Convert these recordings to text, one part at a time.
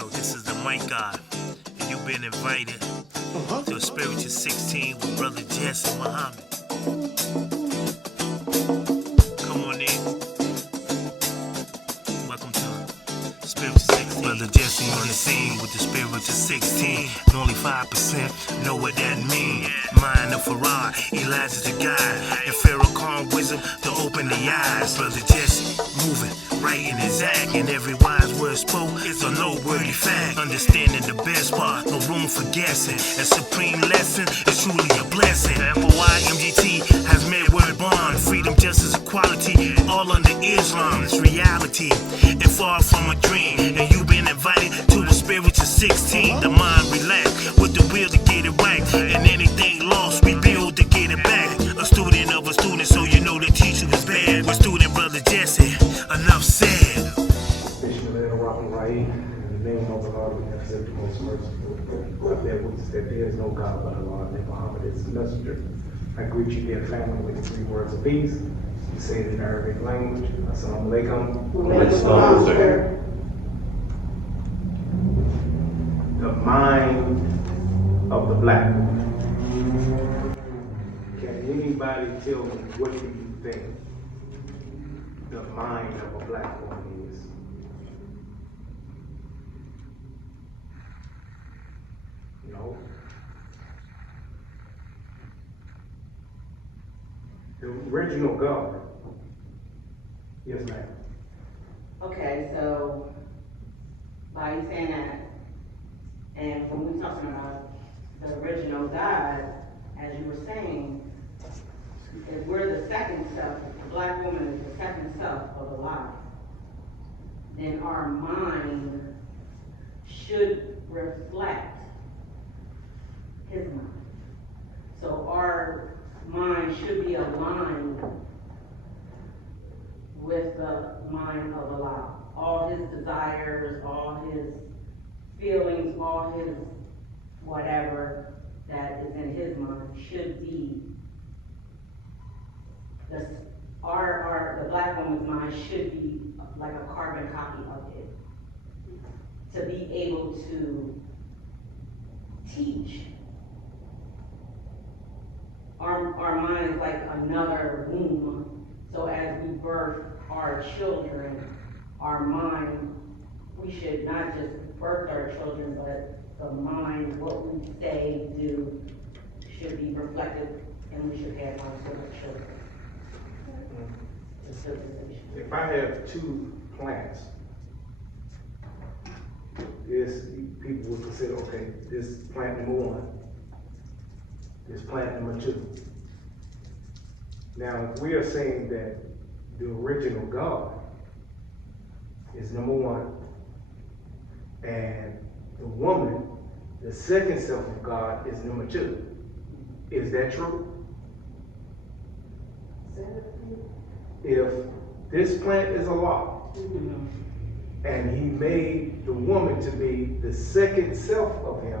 Yo, this is the Mic God, and you've been invited to a Spiritual 16 with Brother Jesse Muhammad. Come on in. Welcome to Spiritual 16. Brother Jesse on the scene with the Spiritual 16, and only 5% know what that means. Mind of Farah, Elijah the guide, and Pharaoh calm wisdom to open the eyes. Brother Jesse moving right in his act, and every wise word spoke is a noteworthy fact. Understanding the best part, no room for guessing. A supreme lesson is truly a blessing. FOI MGT has made word bond, freedom, justice, equality, all under Islam. It's reality and far from a dream. And you've been invited to a Spiritual 16. The mind relax with the will to get it right, and anything lost, rebuild to get it back. A student of a student, so you know the teacher was bad. With student Brother Jesse, enough said. Bishop Rahman Rahim, in the name of the Lord, we accept the most merciful. I bear witness that there is no God but Allah, and that Muhammad is the messenger. I greet you, dear family, with the 3 words of peace. You say it in Arabic language. Assalamu alaikum. The mind of the black woman. Can anybody tell me what do you think the mind of a black woman is? No. The original God. Yes, ma'am. Okay, so by you saying that, and when we talking about the original God, as you were saying, if we're the second self, if the black woman is the second self of Allah, then our mind should reflect his mind. So our mind should be aligned with the mind of Allah. All his desires, all his feelings, all his whatever that is in his mind should be the black woman's mind should be like a carbon copy of it, to be able to teach. Our mind is like another womb. So as we birth our children, our mind, we should not just birth our children, but the mind, what we say, do, should be reflected, and we should pass on to our children. If I have 2 plants, people would consider, okay, this plant number 1, this plant number 2. Now, if we are saying that the original God is number 1, and the woman, the second self of God, is number 2, is that true? If this plant is Allah, and he made the woman to be the second self of him,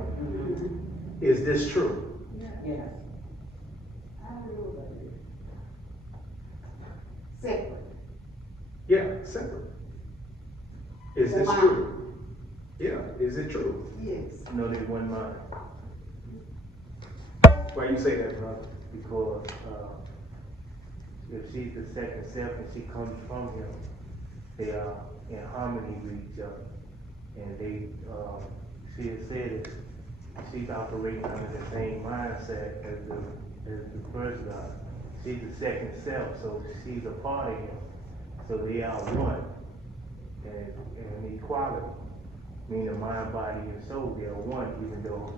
is this true? Yes. Separate. Yeah, separate. Is this true? Yeah, is it true? Yes. No, they one mind. Why you say that, brother? Because if she's the second self and she comes from him, they are in harmony with each other. And they, she has said that she's operating under the same mindset as the first God. She's the second self, so she's a part of him. So they are one. And equality, meaning mind, body, and soul, they are one, even though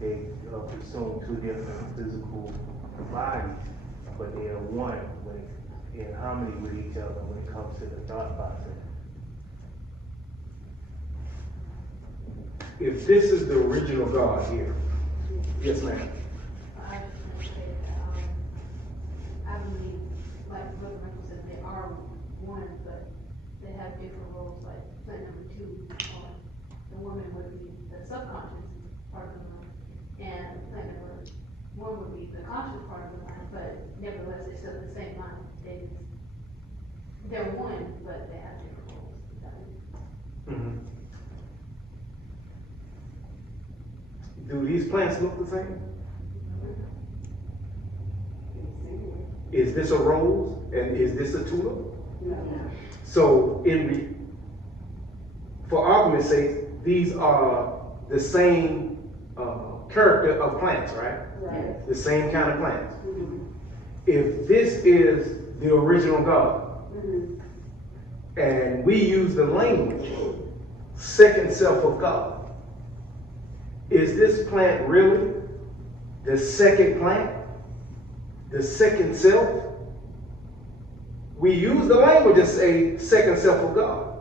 they consume 2 different physical bodies, but they are one in harmony with each other when it comes to the thought process. If this is the original God here, yes, ma'am. I believe, like Brother Michael said, they are one, but they have different roles. Like plant number 2, the woman would be the subconscious part of the mind, and plant number 1 would be the conscious part of the mind. But nevertheless, they're still the same mind. They're one, but they have different roles. Mm-hmm. Do these plants look the same? Is this a rose and is this a tulip? So, for argument's sake, these are the same character of plants, right? Right. The same kind of plants. If this is the original God, and we use the language, second self of God, is this plant really the second plant? The second self? We use the language to say second self of God.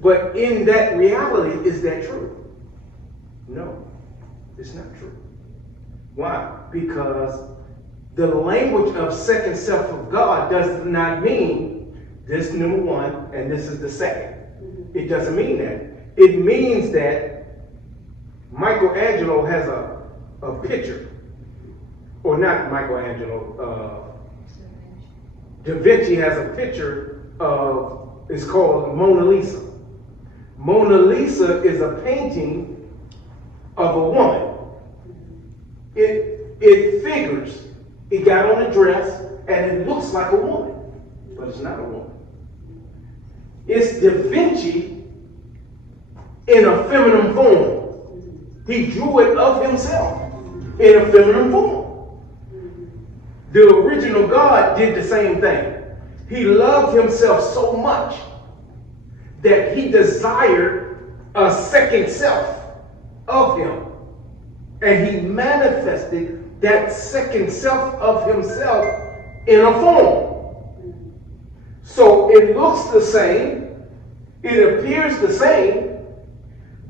But in that reality, is that true? No, it's not true. Why? Because the language of second self of God does not mean this number one and this is the second. It doesn't mean that. It means that Michelangelo has a picture, or not Michelangelo, Da Vinci has a picture of, it's called Mona Lisa. Mona Lisa is a painting of a woman. It figures, it got on a dress, and it looks like a woman, but it's not a woman. It's Da Vinci in a feminine form. He drew it of himself in a feminine form. The original God did the same thing. He loved himself so much that he desired a second self of him. And he manifested that second self of himself in a form. So it looks the same, it appears the same,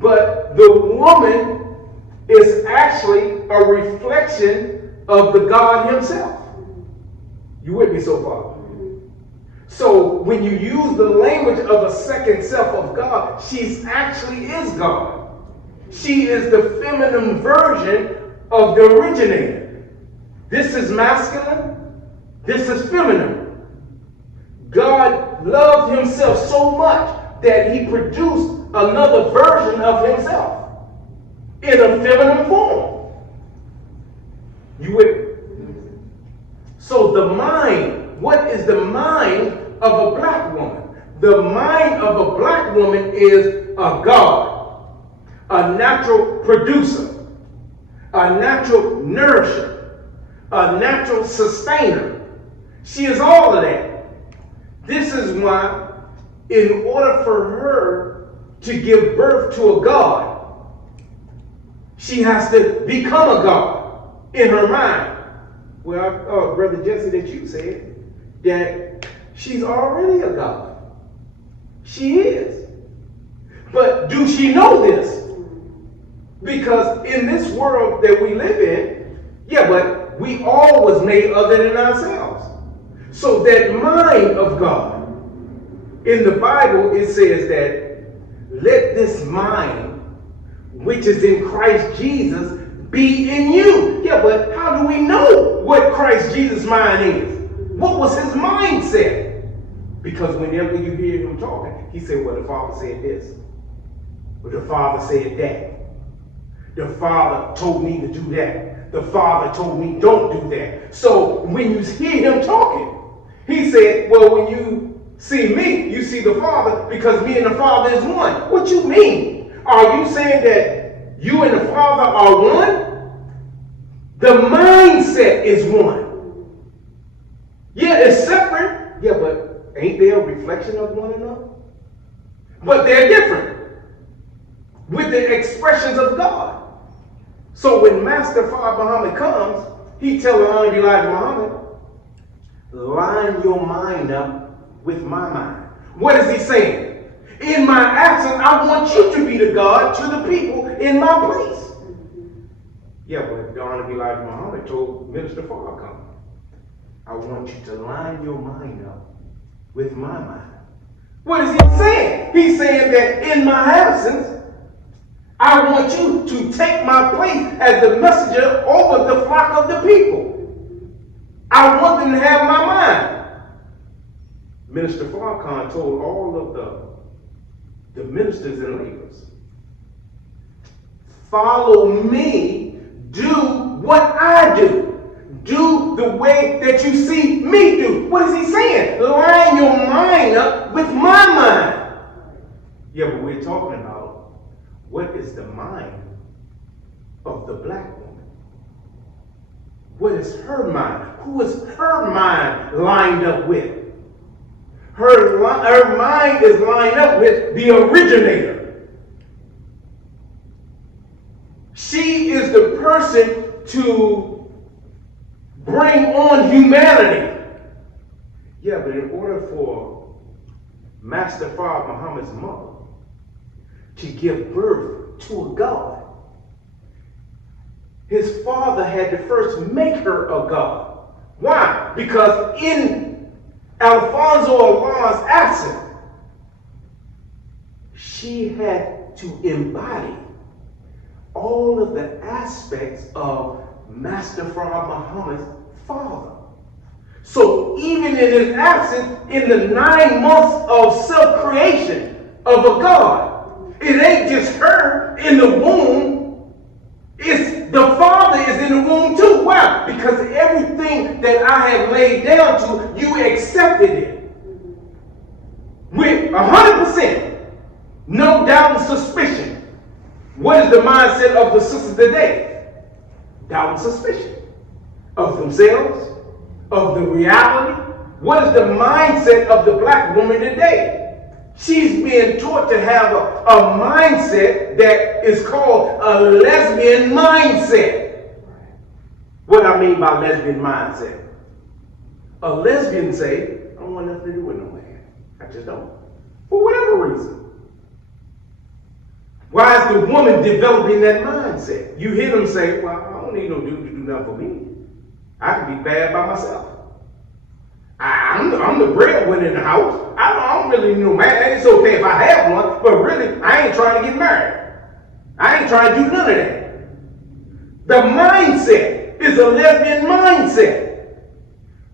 but the woman is actually a reflection of the God himself. You with me so far? So when you use the language of a second self of God, she actually is God. She is the feminine version of the originator. This is masculine, this is feminine. God loved himself so much that he produced another version of himself in a feminine form. You with me? So the mind, what is the mind of a black woman? The mind of a black woman is a God, a natural producer, a natural nourisher, a natural sustainer. She is all of that. This is why, in order for her to give birth to a God, she has to become a God in her mind. Well, Brother Jesse, that you said that she's already a God. She is. But do she know this? Because in this world that we live in, yeah, but we all was made other than ourselves. So that mind of God, in the Bible it says that let this mind which is in Christ Jesus be in you. Yeah, but how do we know what Christ Jesus' mind is? What was his mindset? Because whenever you hear him talking, he said, well, the Father said this. Well, the Father said that. The Father told me to do that. The Father told me don't do that. So when you hear him talking, he said, well, when you see me, you see the Father, because me and the Father is one. What you mean? Are you saying that you and the Father are one? The mindset is one. Yeah, it's separate. Yeah, but ain't they a reflection of one another? But they're different with the expressions of God. So when Master Fard Muhammad comes, he tells Honorable Elijah Muhammad, line your mind up with my mind. What is he saying? In my absence, I want you to be the God to the people in my place. Yeah, but the Honorable Elijah Muhammad told Minister Farrakhan, I want you to line your mind up with my mind. What is he saying? He's saying that in my absence, I want you to take my place as the messenger over the flock of the people. I want them to have my mind. Minister Farrakhan told all of the ministers and leaders, Follow me, do what I do. Do the way that you see me do. What is he saying? Line your mind up with my mind. Yeah, but we're talking about what is the mind of the black woman. What is her mind? Who is her mind lined up with? Her mind is lined up with the originator. She is the person to bring on humanity. Yeah, but in order for Master Fard Muhammad's mother to give birth to a God, his father had to first make her a God. Why? Because in Alfonso Allah's absence, she had to embody all of the aspects of Master Fard Muhammad's father. So even in his absence, in the 9 months of self-creation of a God, it ain't just her in the womb, it's the father is in the womb too. Why? Because everything that I have laid down to, you accepted it. With 100%, no doubt and suspicion. What is the mindset of the sisters today? Doubt and suspicion of themselves, of the reality. What is the mindset of the black woman today? She's being taught to have a mindset that is called a lesbian mindset. What I mean by lesbian mindset? A lesbian say, I don't want nothing to do with no man. I just don't. For whatever reason. Why is the woman developing that mindset? You hear them say, well, I don't need no dude to do nothing for me. I can be bad by myself. I'm the breadwinner in the house. I don't really need no man. It's okay if I have one, but really, I ain't trying to get married. I ain't trying to do none of that. The mindset is a lesbian mindset.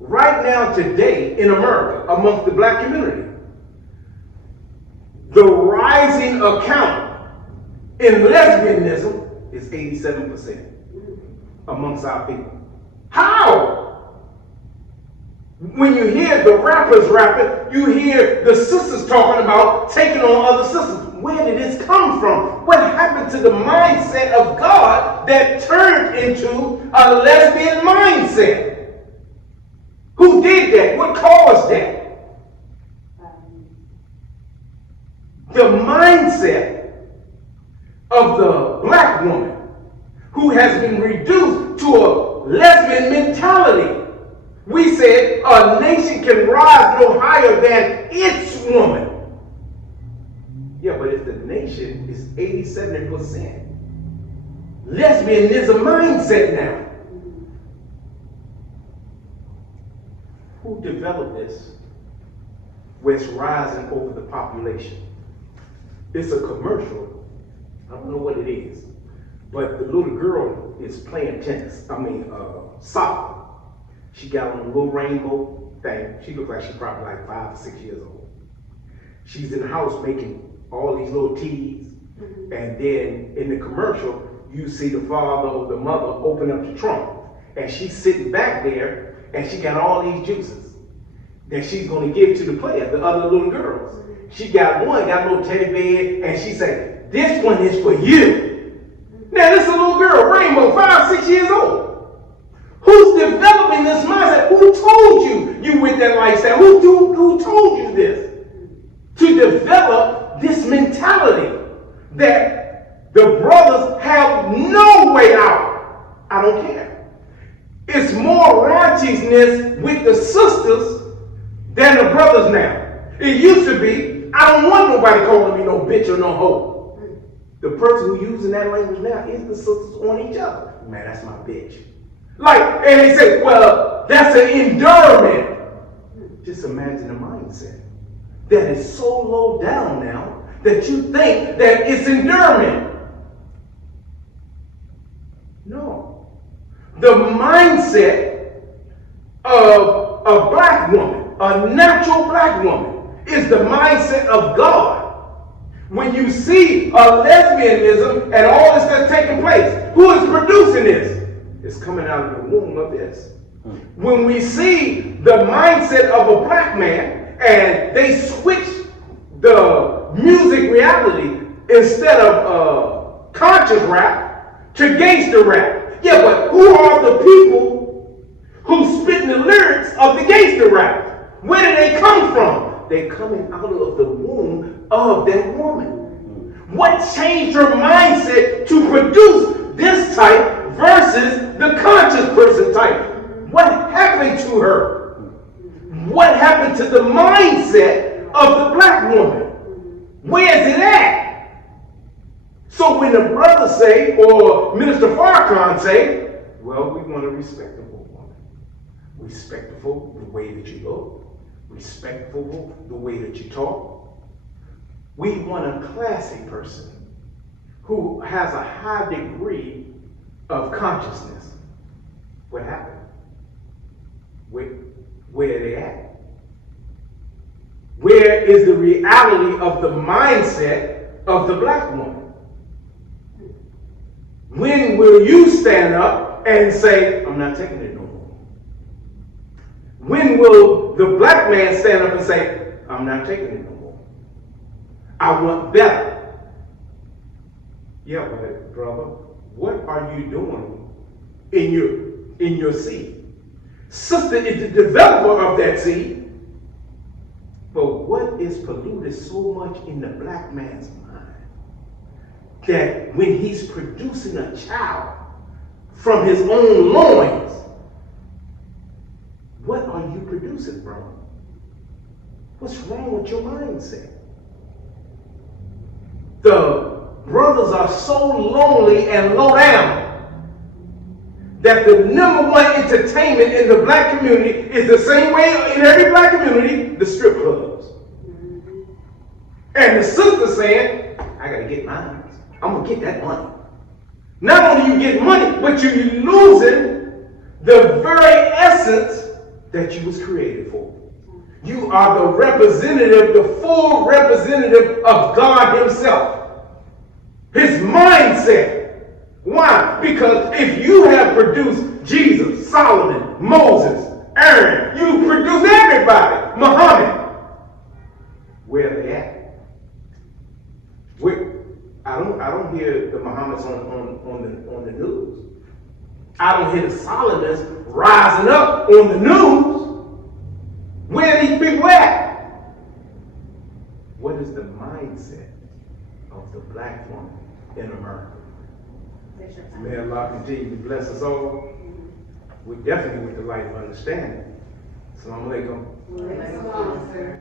Right now, today, in America, amongst the black community, the rising account in lesbianism is 87% amongst our people. How? When you hear the rappers rapping, you hear the sisters talking about taking on other sisters. Where did this come from? What happened to the mindset of God that turned into a lesbian mindset? Who did that? What caused that? The mindset of the black woman who has been reduced to a lesbian mentality. We said a nation can rise no higher than its woman. Yeah, but if the nation is 87%, lesbian is a mindset now. Who developed this where it's rising over the population? It's a commercial. I don't know what it is. But the little girl is playing soccer. She got on a little rainbow thing. She looks like she's probably like 5 or 6 years old. She's in the house making all these little teas. And then in the commercial, you see the father or the mother open up the trunk. And she's sitting back there and she got all these juices that she's going to give to the players, the other little girls. She got one, got a little teddy bear, and she said, this one is for you. Now this is a little girl, Rainbow, 5, 6 years old. Who's developing this mindset? Who told you with that lifestyle? Who told you this? To develop this mentality that the brothers have no way out. I don't care. It's more righteousness with the sisters than the brothers now. It used to be, I don't want nobody calling me no bitch or no hoe. The person who using that language now is the sisters on each other. Man, that's my bitch. And they say, well, that's an endurement. Just imagine the mindset that is so low down now that you think that it's endurement. No. The mindset of a black woman, a natural black woman, is the mindset of God. When you see a lesbianism and all this that's taking place, who is producing this? It's coming out of the womb of this. When we see the mindset of a black man and they switch the music reality instead of conscious rap to gangster rap. Yeah, but who are the people who spit the lyrics of the gangster rap? Where do they come from? They're coming out of the womb of that woman. What changed her mindset to produce this type versus the conscious person type? What happened to her? What happened to the mindset of the black woman? Where's it at? So when the brothers say, or Minister Farrakhan say, well, we want a respectable woman. Respectful the way that you look. Respectful the way that you talk. We want a classy person who has a high degree of consciousness. What happened? Where are they at? Where is the reality of the mindset of the black woman? When will you stand up and say, I'm not taking it no more? When will the black man stand up and say, I'm not taking it no more? I want better. Yeah, but brother, what are you doing in your seed? Sister is the developer of that seed. But what is polluted so much in the black man's mind that when he's producing a child from his own loins, what are you producing, bro? What's wrong with your mindset? The brothers are so lonely and low down that the number one entertainment in the black community is the same way in every black community, the strip clubs. And the sister saying, I gotta get mine. I'm gonna get that money. Not only you get money, but you're losing the very essence that you was created for. You are the representative, the full representative of God himself. His mindset. Why? Because if you have produced Jesus, Solomon, Moses, Aaron, you produce everybody, Muhammad. Where are they at? I don't hear the Muhammads on the news. I don't hear the Solomons rising up on the news. Where are these people at? What is the mindset of the black woman in America? May Allah continue to bless us all. We definitely with the light of understanding. Assalamu alaikum.